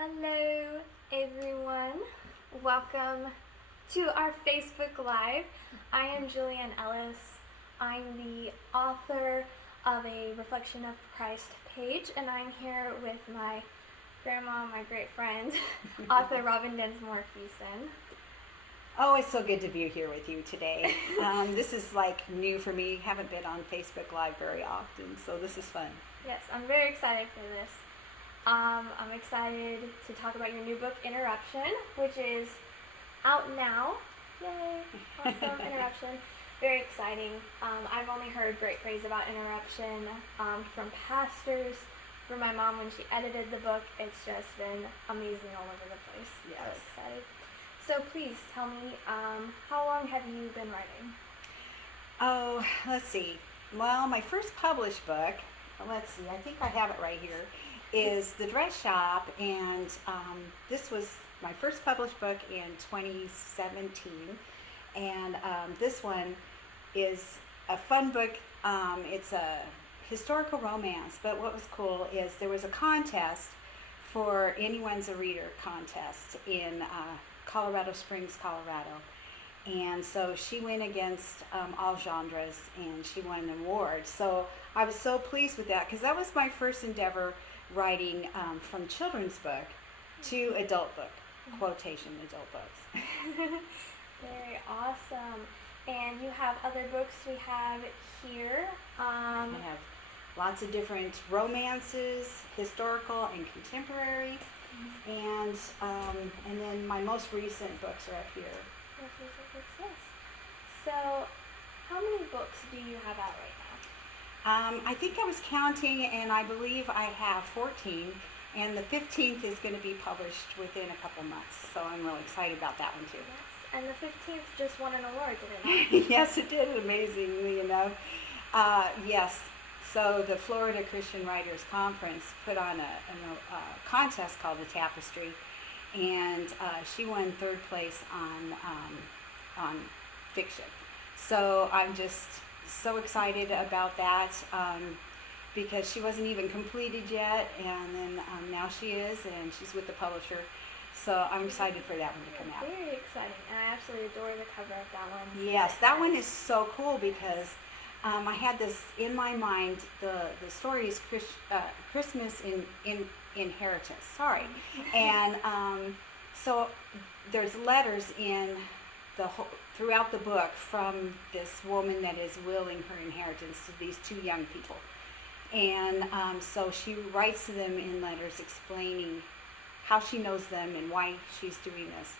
Hello, everyone. Welcome to our Facebook Live. I am Julianne Ellis. I'm the author of a Reflection of Christ page, and I'm here with my grandma, my great friend, Author Robin Densmore Fuson. Oh, it's so good to be here with you today. This is like new for me. Haven't been on Facebook Live very often, so this is fun. Yes, I'm very excited for this. I'm excited to talk about your new book, Interruption, which is out now. Yay! Awesome, Interruption. Very exciting. I've only heard great praise about Interruption from pastors, from my mom when she edited the book. It's just been amazing all over the place. Yes. So excited. So please tell me, how long have you been writing? Oh, let's see. Well, my first published book, let's see, I think I have it right here, is The Dress Shop, and this was my first published book in 2017, and this one is a fun book. It's a historical romance, but what was cool is there was a contest for Anyone's a Reader contest in Colorado Springs, Colorado. And so she went against all genres, and she won an award. So I was so pleased with that, because that was my first endeavor writing from children's book to adult book, quotation adult books. Very awesome. And you have other books we have here. I have lots of different romances, historical and contemporary, and then my most recent books are up here. Yes. So, how many books do you have out right now? I think I was counting, and I believe I have 14, and the 15th is going to be published within a couple months, so I'm really excited about that one too. Yes. And the 15th just won an award, did it not? Yes, it did, amazingly enough. Yes, so the Florida Christian Writers Conference put on a contest called the Tapestry, and she won third place on fiction. So I'm just so excited about that, because she wasn't even completed yet, and then now she is, and she's with the publisher. So I'm excited for that one to come out. Very exciting, and I absolutely adore the cover of that one. Yes, that one is so cool, because I had this in my mind. The story is Christmas in Inheritance. Sorry, and so there's letters in throughout the book from this woman that is willing her inheritance to these two young people, and so she writes to them in letters explaining how she knows them and why she's doing this.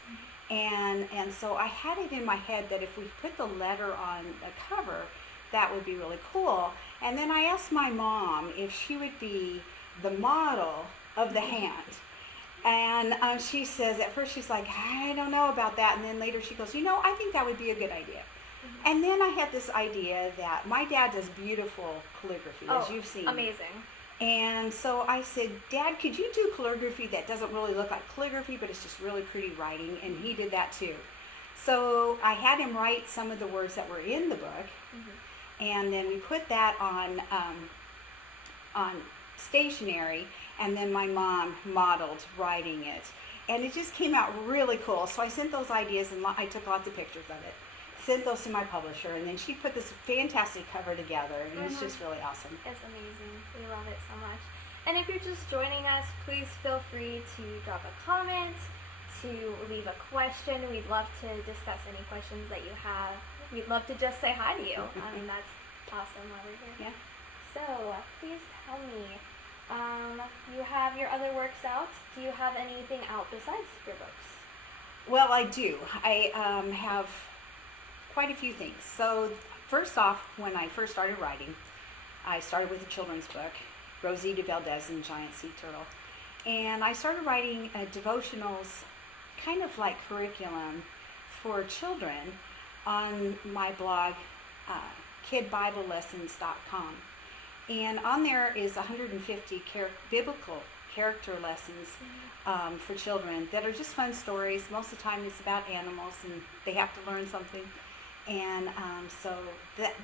And so I had it in my head that if we put the letter on the cover, that would be really cool. And then I asked my mom if she would be the model of the hand. And she says, at first she's like, I don't know about that. And then later she goes, I think that would be a good idea. And then I had this idea that my dad does beautiful calligraphy, as you've seen. Amazing. And so I said, Dad, could you do calligraphy that doesn't really look like calligraphy, but it's just really pretty writing? And he did that too. So I had him write some of the words that were in the book, and then we put that on stationery, and then my mom modeled writing it. And it just came out really cool. So I sent those ideas, and I took lots of pictures of it, sent those to my publisher, and then she put this fantastic cover together, and it's just really awesome. It's amazing. We love it so much. And if you're just joining us, please feel free to drop a comment, to leave a question. We'd love to discuss any questions that you have. We'd love to just say hi to you. I mean, that's awesome while we're here. Yeah. So, please tell me, you have your other works out. Do you have anything out besides your books? Well, I do. I have quite a few things. So first off, when I first started writing, I started with a children's book, Rosita Valdez and the Giant Sea Turtle. And I started writing devotionals, kind of like curriculum for children, on my blog, kidbiblelessons.com. And on there is 150 biblical character lessons for children that are just fun stories. Most of the time it's about animals, and they have to learn something. And so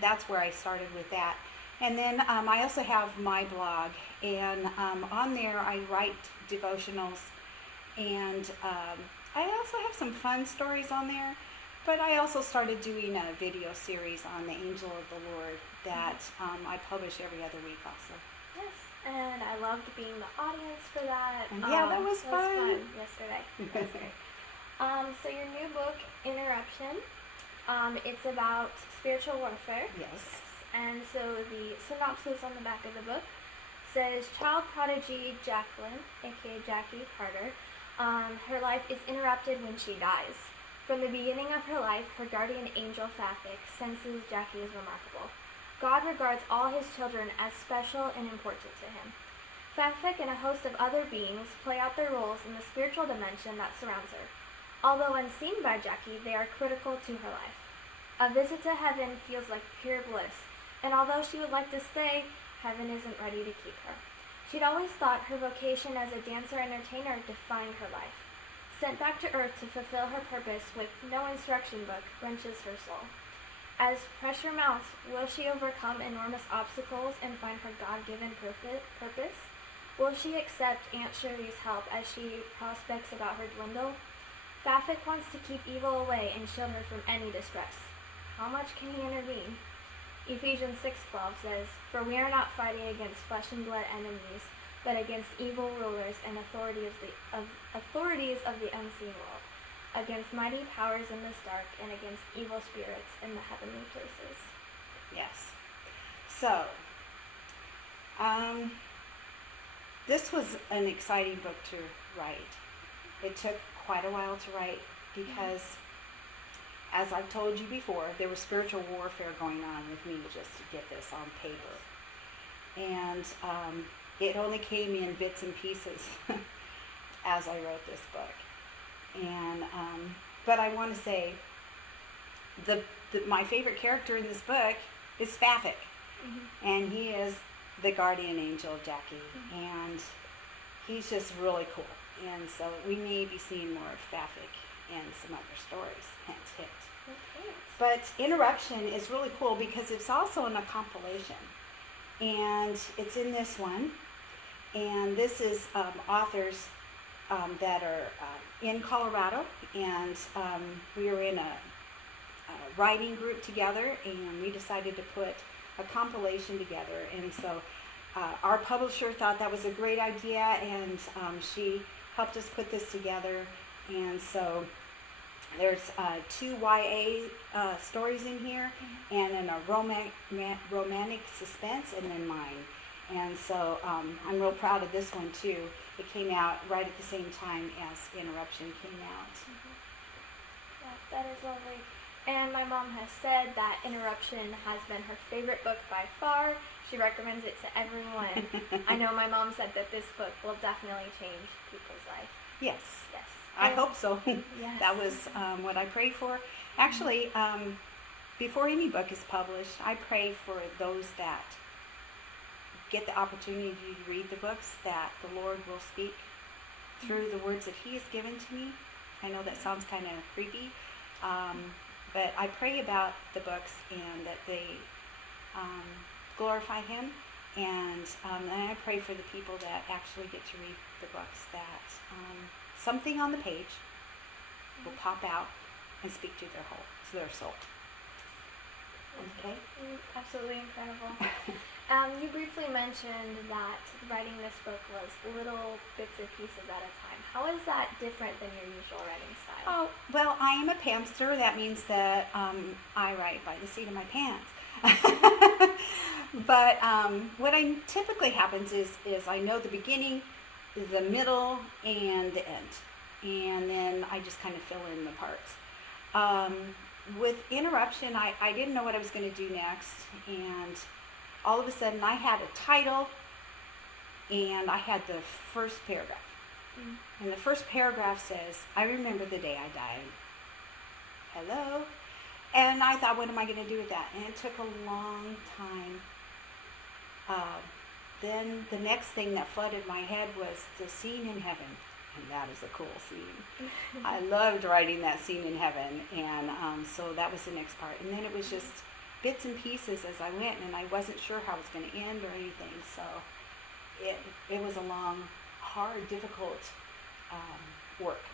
that's where I started with that. And then I also have my blog, and on there I write devotionals And I also have some fun stories on there, but I also started doing a video series on the Angel of the Lord that I publish every other week also. Yes, and I loved being the audience for that. Yeah, that was fun. Yesterday. That was great. So your new book, Interruption, it's about spiritual warfare. Yes. And so the synopsis on the back of the book says, child prodigy Jacqueline, aka Jackie Carter, her life is interrupted when she dies. From the beginning of her life, her guardian angel Fafik senses Jackie is remarkable. God regards all his children as special and important to him. Fafik and a host of other beings play out their roles in the spiritual dimension that surrounds her. Although unseen by Jackie, they are critical to her life. A visit to heaven feels like pure bliss, and although she would like to stay, heaven isn't ready to keep her. She'd always thought her vocation as a dancer-entertainer defined her life. Sent back to Earth to fulfill her purpose with no instruction book wrenches her soul. As pressure mounts, will she overcome enormous obstacles and find her God-given purpose? Will she accept Aunt Shirley's help as she prospects about her dwindle? Fafik wants to keep evil away and shield her from any distress. How much can he intervene? Ephesians 6:12 says, "For we are not fighting against flesh and blood enemies, but against evil rulers and authorities of the unseen world, against mighty powers in this dark, and against evil spirits in the heavenly places." Yes. So, this was an exciting book to write. It took quite a while to write because, as I've told you before, there was spiritual warfare going on with me just to get this on paper. And it only came in bits and pieces as I wrote this book. And but I want to say my favorite character in this book is Fafik. Mm-hmm. And he is the guardian angel of Jackie. Mm-hmm. And he's just really cool. And so we may be seeing more of Fafik and some other stories, hint, hint. Okay. But Interruption is really cool because it's also in a compilation. And it's in this one. And this is authors that are in Colorado. And we were in a writing group together, and we decided to put a compilation together. And so our publisher thought that was a great idea, and she helped us put this together. And so there's 2 YA stories in here, and then a romantic suspense, and then mine. And so I'm real proud of this one too. It came out right at the same time as Interruption came out. Mm-hmm. Yeah, that is lovely. And my mom has said that Interruption has been her favorite book by far. She recommends it to everyone. I know my mom said that this book will definitely change people's lives. Yes. Yes. I hope so. Yes. That was what I prayed for. Actually, before any book is published, I pray for those that get the opportunity to read the books, that the Lord will speak through the words that He has given to me. I know that sounds kind of creepy, but I pray about the books and that they glorify Him, and I pray for the people that actually get to read the books, that something on the page will pop out and speak to their soul. Okay? Absolutely incredible. You briefly mentioned that writing this book was little bits and pieces at a time. How is that different than your usual writing style? Oh, well, I am a pantser. That means that I write by the seat of my pants. But what typically happens is I know the beginning, the middle, and the end. And then I just kind of fill in the parts. With Interruption, I didn't know what I was going to do next. And all of a sudden, I had a title, and I had the first paragraph. Mm-hmm. And the first paragraph says, "I remember the day I died." Hello? And I thought, what am I going to do with that? And it took a long time. Then the next thing that flooded my head was the scene in heaven. And that is a cool scene. I loved writing that scene in heaven. And so that was the next part. And then it was just bits and pieces as I went, and I wasn't sure how it was going to end or anything. So it was a long, hard, difficult work.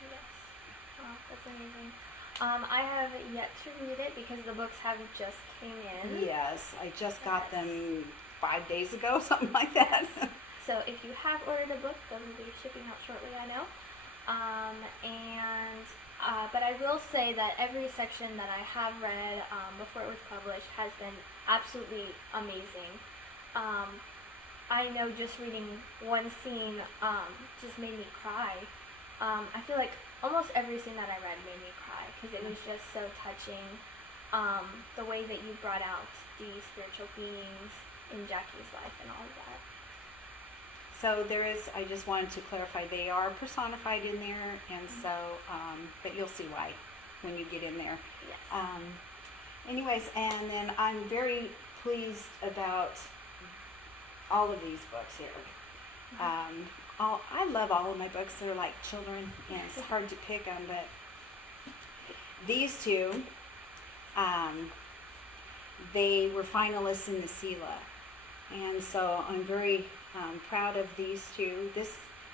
Yes. Oh, that's amazing. I have yet to read it because the books have just came in. Yes, I just got Yes. them 5 days ago, something like that. So if you have ordered a book, those will be shipping out shortly, I know. But I will say that every section that I have read before it was published has been absolutely amazing. I know just reading one scene just made me cry. I feel like almost every scene that I read made me cry because it was just so touching. The way that you brought out the spiritual beings in Jackie's life and all of that. So there is, I just wanted to clarify, they are personified in there, and so, but you'll see why when you get in there. Yes. Anyways, and then I'm very pleased about all of these books here. I love all of my books. They're like children, and it's hard to pick them, but these two, they were finalists in the SELA. And so I'm very proud of these two.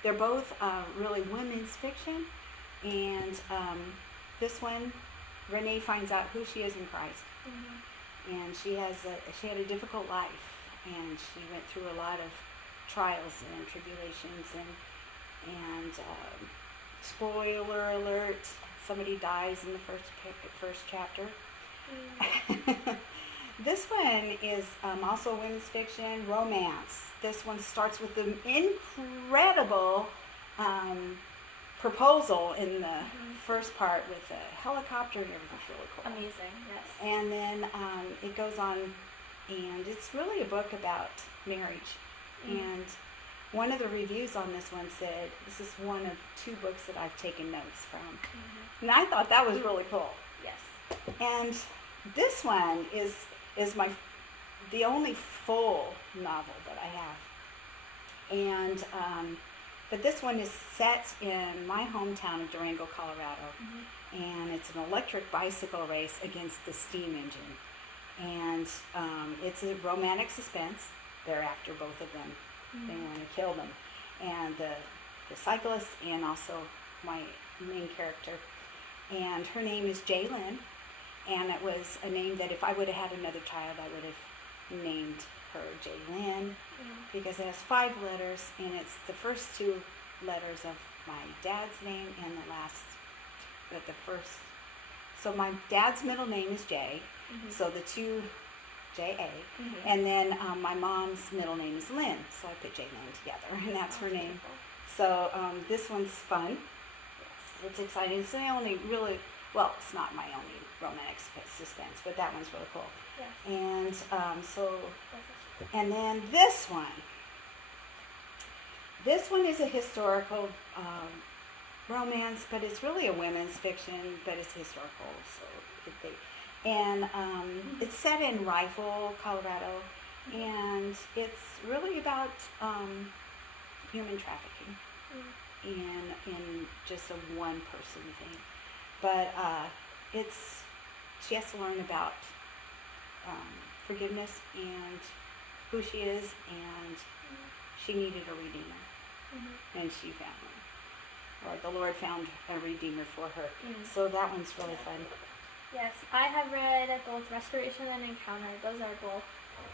They're both really women's fiction, and this one, Renee finds out who she is in Christ, and she had a difficult life, and she went through a lot of trials and tribulations, and spoiler alert, somebody dies in the first chapter. This one is also women's fiction, romance. This one starts with an incredible proposal in the first part with a helicopter and everything's really cool. Amazing, yes. And then it goes on, and it's really a book about marriage. And one of the reviews on this one said, this is one of 2 books that I've taken notes from. And I thought that was really cool. Yes. And this one is the only full novel that I have. And but this one is set in my hometown of Durango, Colorado. And it's an electric bicycle race against the steam engine. And it's a romantic suspense. They're after both of them. They want to kill them. And the cyclist and also my main character. And her name is Jaylyn. And it was a name that if I would have had another child, I would have named her Jaylyn, because it has 5 letters, and it's the first 2 letters of my dad's name and the first. So my dad's middle name is Jay, so the 2 J-A, and then my mom's middle name is Lynn, so I put Jaylyn together, and that's her name. Beautiful. So this one's fun. It's exciting. It's the only really, well, it's not my only romantic suspense, but that one's really cool. Yes. And and then this one is a historical romance, but it's really a women's fiction, but it's historical. So it's set in Rifle, Colorado, and it's really about human trafficking in just a one-person thing. But she has to learn about forgiveness and who she is, and she needed a redeemer, and she found one, or the Lord found a redeemer for her. So that one's really fun. Yes, I have read both Restoration and Encounter. Those are both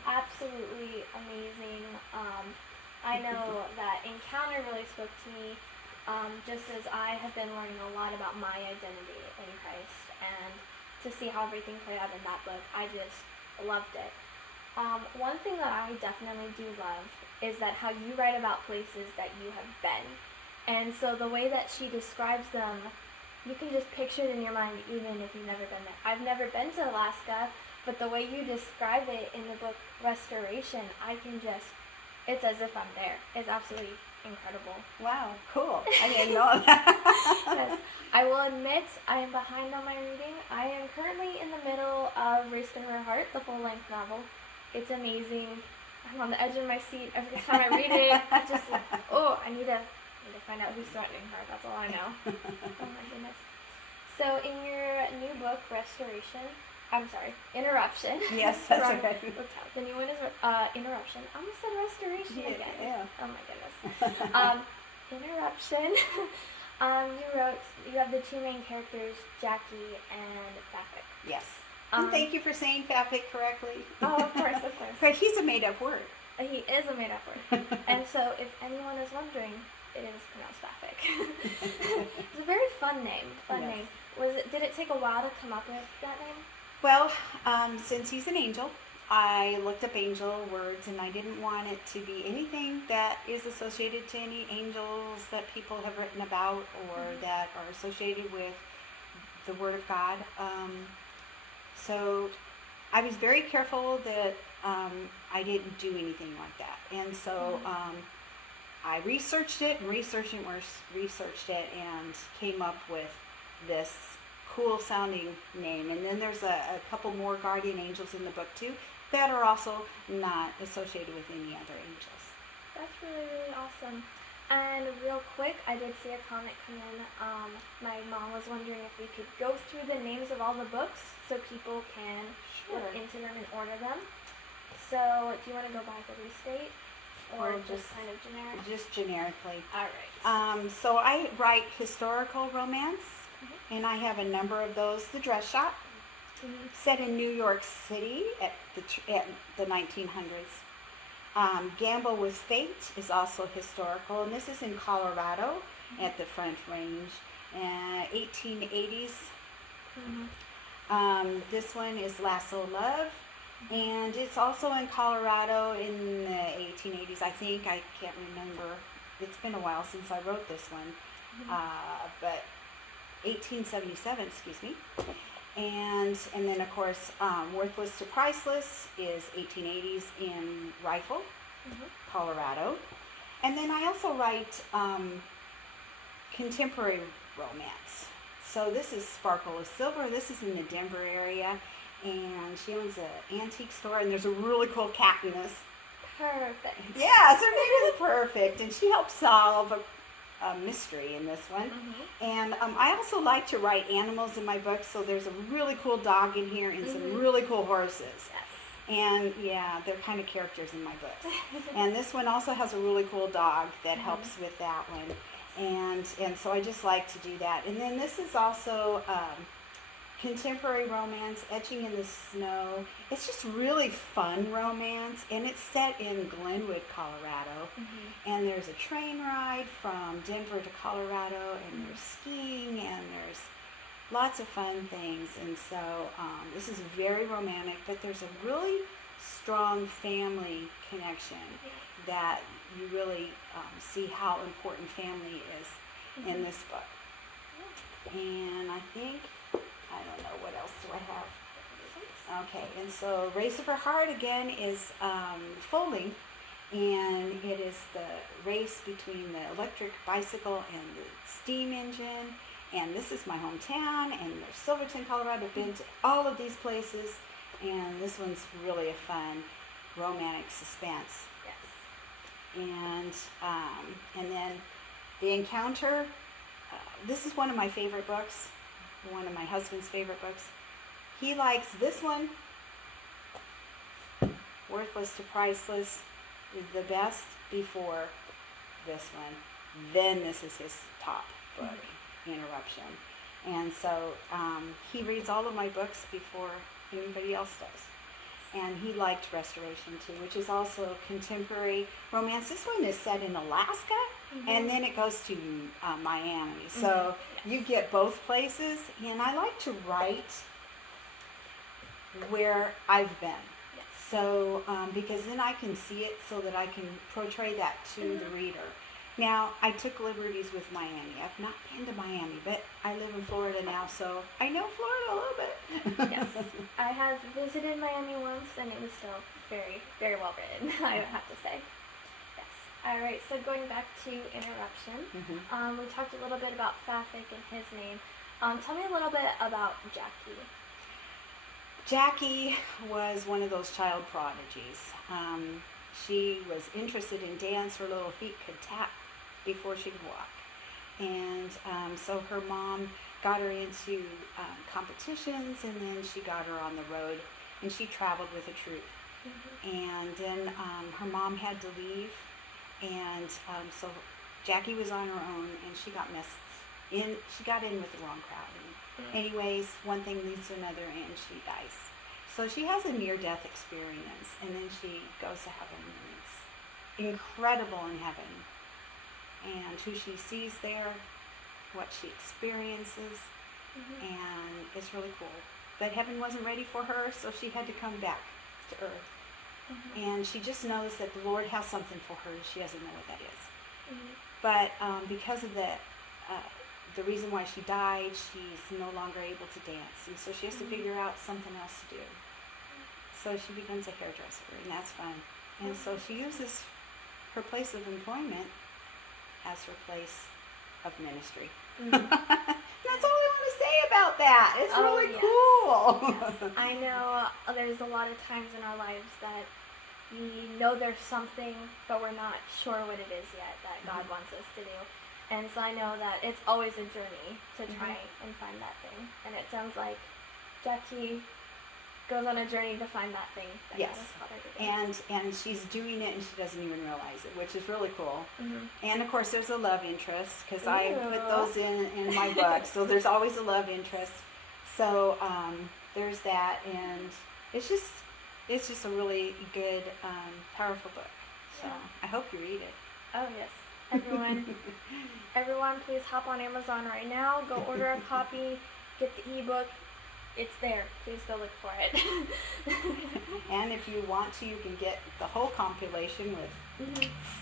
absolutely amazing. I know that Encounter really spoke to me, just as I have been learning a lot about my identity in Christ, and to see how everything played out in that book, I just loved it. One thing that I definitely do love is that how you write about places that you have been. And so the way that she describes them, you can just picture it in your mind even if you've never been there. I've never been to Alaska, but the way you describe it in the book Restoration, it's as if I'm there. It's absolutely incredible. Wow, cool. I didn't know that. Yes. I will admit I am behind on my reading. I am currently in the middle of Race to Her Heart, the full-length novel. It's amazing. I'm on the edge of my seat every time I read it. I just, I need to find out who's threatening her. That's all I know. Oh my goodness. So in your new book, Interruption. Yes, that's Wrong. okay. The new one is Interruption. I almost said Restoration again. Yeah. Oh my goodness. Interruption. You have the two main characters, Jackie and Sapphic. Yes. And thank you for saying Sapphic correctly. Oh, of course, of course. But he's a made-up word. He is a made-up word. And so, if anyone is wondering, it is pronounced Sapphic. It's a very fun name. Name. Did it take a while to come up with that name? Well, since he's an angel, I looked up angel words, and I didn't want it to be anything that is associated to any angels that people have written about or that are associated with the Word of God. So I was very careful that I didn't do anything like that. And so I researched it and researched it and came up with this cool sounding name. And then there's a couple more guardian angels in the book too that are also not associated with any other angels. That's really, really awesome. And real quick, I did see a comment come in. My mom was wondering if we could go through the names of all the books so people can look into them and order them. So, do you want to go by the restate or just kind of generic? Just generically. All right. So I write historical romance, and I have a number of those. The Dress Shop, set in New York City at the 1900s. Gamble with Fate is also historical, and this is in Colorado at the Front Range, 1880s. This one is Lasso Love, and it's also in Colorado in the 1880s, I think. I can't remember. It's been a while since I wrote this one, but 1877, excuse me. And then, of course, Worthless to Priceless is 1880s in Rifle, Colorado. And then I also write contemporary romance. So this is Sparkle of Silver. This is in the Denver area. And she owns an antique store, and there's a really cool cat in this. Perfect. Yes, her name is Perfect. And she helps solve a mystery in this one. And I also like to write animals in my books, so there's a really cool dog in here and some really cool horses. And yeah, they're kind of characters in my books. And this one also has a really cool dog that helps with that one. And so I just like to do that. And then this is also contemporary romance, Etching in the Snow. It's just really fun romance, and it's set in Glenwood, Colorado. And there's a train ride from Denver to Colorado, and there's skiing, and there's lots of fun things. And so this is very romantic, but there's a really strong family connection that you really see how important family is in this book. And I think, I don't know, what else do I have? Okay, and so Race of Her Heart again is full length, and it is the race between the electric bicycle and the steam engine. And this is my hometown, and there's Silverton, Colorado. I've been to all of these places, and this one's really a fun romantic suspense. And then The Encounter. This is one of my favorite books, one of my husband's favorite books. He likes this one, Worthless to Priceless, the best before this one. Then this is his top book, Interruption. And so he reads all of my books before anybody else does. And he liked Restoration too, which is also contemporary romance. This one is set in Alaska, and then it goes to Miami. So you get both places, and I like to write where I've been. So, because then I can see it so that I can portray that to the reader. Now, I took liberties with Miami. I've not been to Miami, but I live in Florida now, so I know Florida a little bit. Yes, I have visited Miami once, and it was still very, very well written, I would have to say. Yes. All right, so going back to Interruption, we talked a little bit about Sapphic and his name. Tell me a little bit about Jackie. Jackie was one of those child prodigies. She was interested in dance. Her little feet could tap before she could walk. And so her mom got her into competitions, and then she got her on the road, and she traveled with a troupe. And then her mom had to leave, and so Jackie was on her own, and she got she got in with the wrong crowd. And anyways, one thing leads to another, and she dies. So she has a near-death experience, and then she goes to heaven, and it's incredible in heaven. And who she sees there, what she experiences, and it's really cool. But heaven wasn't ready for her, so she had to come back to earth. And she just knows that the Lord has something for her. She doesn't know what that is. But because of the reason why she died, she's no longer able to dance. And so she has to figure out something else to do. So she becomes a hairdresser, and that's fun. And so she uses her place of employment as her place of ministry. That's all I want to say about that. It's really cool. Yes. I know there's a lot of times in our lives that we know there's something, but we're not sure what it is yet that God wants us to do. And so I know that it's always a journey to try and find that thing. And it sounds like Jackie goes on a journey to find that thing that God has called her to do. And she's doing it, and she doesn't even realize it, which is really cool. And of course, there's a love interest, because I put those in my book. So there's always a love interest. So there's that, and it's just a really good, powerful book. So I hope you read it. Oh yes. Everyone, please hop on Amazon right now. Go order a copy. Get the ebook. It's there. Please go look for it. And if you want to, you can get the whole compilation with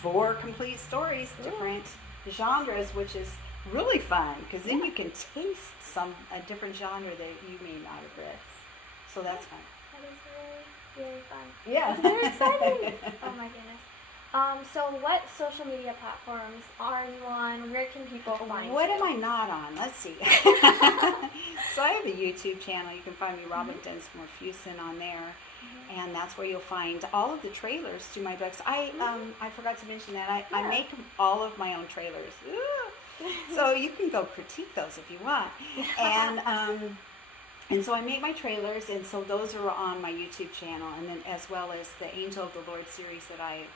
4 complete stories, different genres, which is really fun, because then you can taste a different genre that you may not have read. So that's fun. That is really, really fun. Yeah. It's very exciting. Oh my goodness. So what social media platforms are you on? Where can people find you? What am I not on? Let's see. So I have a YouTube channel. You can find me, Robin Densmore Fuson, on there. And that's where you'll find all of the trailers to my books. I forgot to mention that. I make all of my own trailers. So you can go critique those if you want. And so I make my trailers, and so those are on my YouTube channel, and then as well as the Angel of the Lord series that I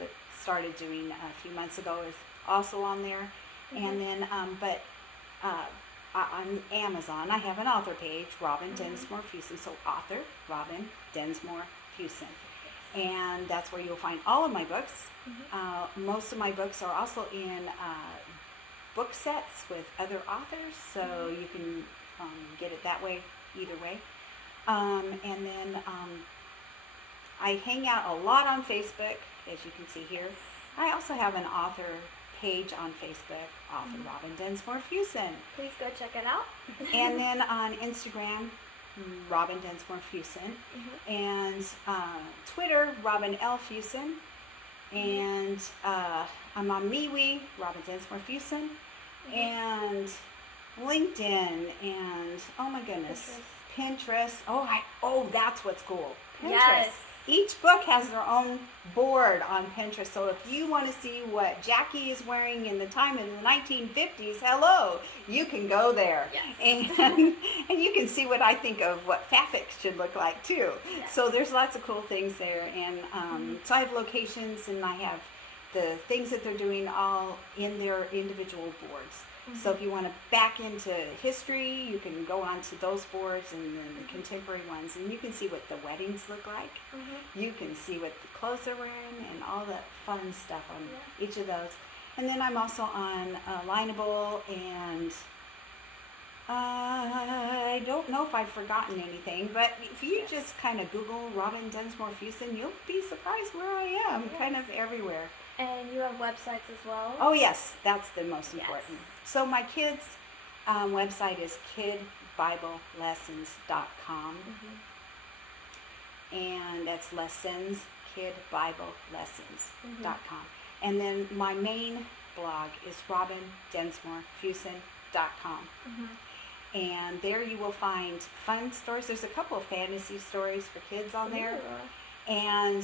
that started doing a few months ago is also on there. And then, on Amazon, I have an author page, Robin Densmore Fuson. So Author Robin Densmore Fuson. And that's where you'll find all of my books. Most of my books are also in book sets with other authors, so you can get it that way, either way. And then I hang out a lot on Facebook, as you can see here. I also have an author page on Facebook, Author Robin Densmore Fuson. Please go check it out. And then on Instagram, Robin Densmore Fuson. And Twitter, Robin L. Fuson. And I'm on MeWe, Robin Densmore Fuson. And LinkedIn, and oh my goodness, Pinterest. Oh, that's what's cool. Pinterest. Yes. Each book has their own board on Pinterest. So if you want to see what Jackie is wearing in the time of the 1950s, hello, you can go there. Yes. And you can see what I think of what Fafics should look like too. Yes. So there's lots of cool things there. And so I have locations, and I have the things that they're doing all in their individual boards. So if you want to back into history, you can go onto those boards, and then the contemporary ones, and you can see what the weddings look like. You can see what the clothes they're wearing, and all that fun stuff on each of those. And then I'm also on Lineable, and I don't know if I've forgotten anything, but if you just kind of Google Robin Densmore Fuson, you'll be surprised where I am, kind of everywhere. And you have websites as well? Oh yes, that's the most important. So my kids' website is kidbiblelessons.com. And that's lessons, kidbiblelessons.com. And then my main blog is robindensmorefuson.com. And there you will find fun stories. There's a couple of fantasy stories for kids on there. And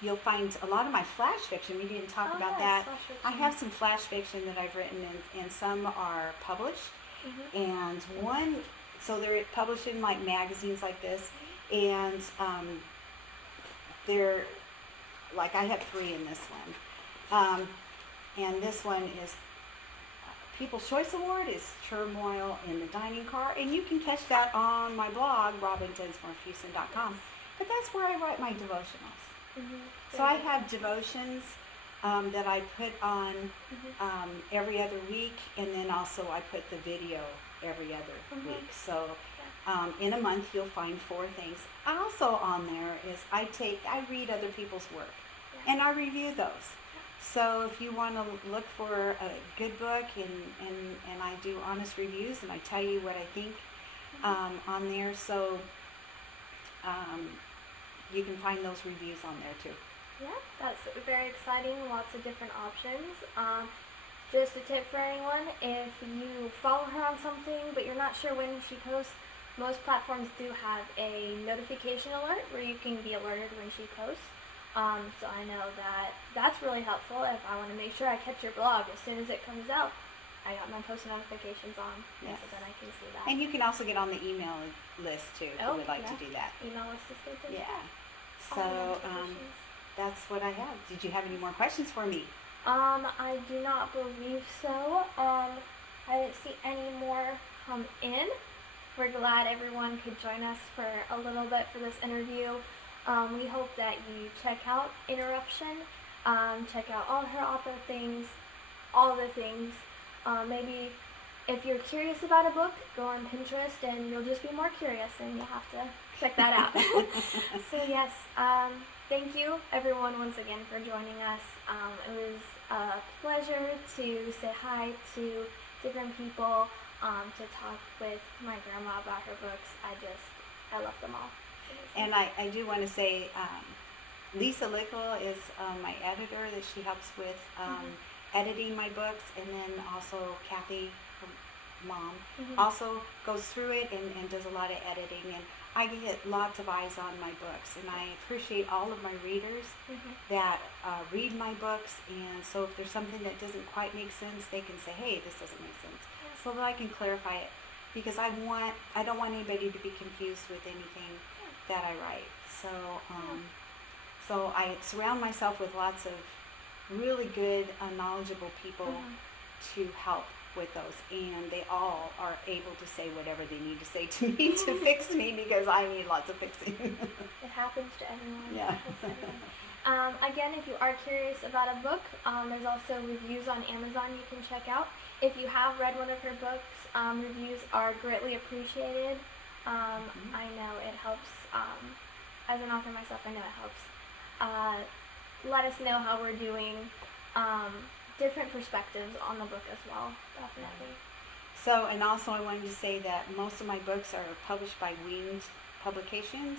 you'll find a lot of my flash fiction. We didn't talk about that. I have some flash fiction that I've written, and some are published. And so they're published in like magazines like this. And they're, like I have 3 in this one. And this one is People's Choice Award is Turmoil in the Dining Car, and you can catch that on my blog, robindensmorefuson.com. But that's where I write my devotionals. So I have devotions that I put on every other week, and then also I put the video every other week. So in a month you'll find 4 things. Also on there is I read other people's work, and I review those. So if you want to look for a good book, and I do honest reviews, and I tell you what I think on there. So you can find those reviews on there too. Yeah, that's very exciting. Lots of different options. Just a tip for anyone, if you follow her on something but you're not sure when she posts, most platforms do have a notification alert where you can be alerted when she posts. So I know that's really helpful if I want to make sure I catch your blog as soon as it comes out. I got my post notifications on, so then I can see that. And you can also get on the email list too if you would like to do that. Email list is good too. Yeah. So that's what I have. Did you have any more questions for me? I do not believe so. I didn't see any more come in. We're glad everyone could join us for a little bit for this interview. We hope that you check out Interruption, check out all her author things, all the things. Maybe if you're curious about a book, go on Pinterest and you'll just be more curious, and you'll have to check that out. So yes, thank you everyone once again for joining us. It was a pleasure to say hi to different people, to talk with my grandma about her books. I love them all. And I do want to say, Lisa Lickle is my editor that she helps with editing my books, and then also Kathy, her mom, also goes through it and does a lot of editing, and I get lots of eyes on my books, and I appreciate all of my readers that read my books, and so if there's something that doesn't quite make sense, they can say, hey, this doesn't make sense, so that I can clarify it, because I don't want anybody to be confused with anything that I write. So so I surround myself with lots of really good, knowledgeable people to help with those, and they all are able to say whatever they need to say to me to fix me, because I need lots of fixing. It happens to everyone. Yeah. Again, if you are curious about a book, there's also reviews on Amazon you can check out. If you have read one of her books, reviews are greatly appreciated. I know it helps, as an author myself, I know it helps. Let us know how we're doing, different perspectives on the book as well, definitely. So, and also I wanted to say that most of my books are published by Winged Publications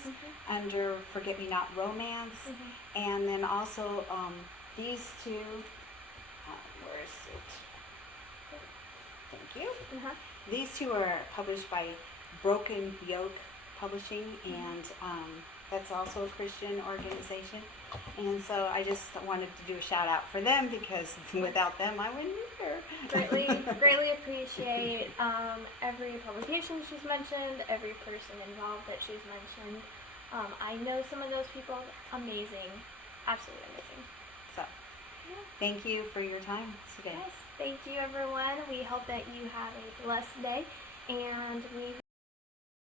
under Forget Me Not Romance, and then also these two, where is it? Thank you. These two are published by Broken Yoke Publishing, and that's also a Christian organization. And so I just wanted to do a shout out for them, because without them I wouldn't be here. Greatly appreciate every publication she's mentioned, every person involved that she's mentioned. I know some of those people. Amazing, absolutely amazing. So, thank you for your time today. Yes, thank you everyone. We hope that you have a blessed day, and we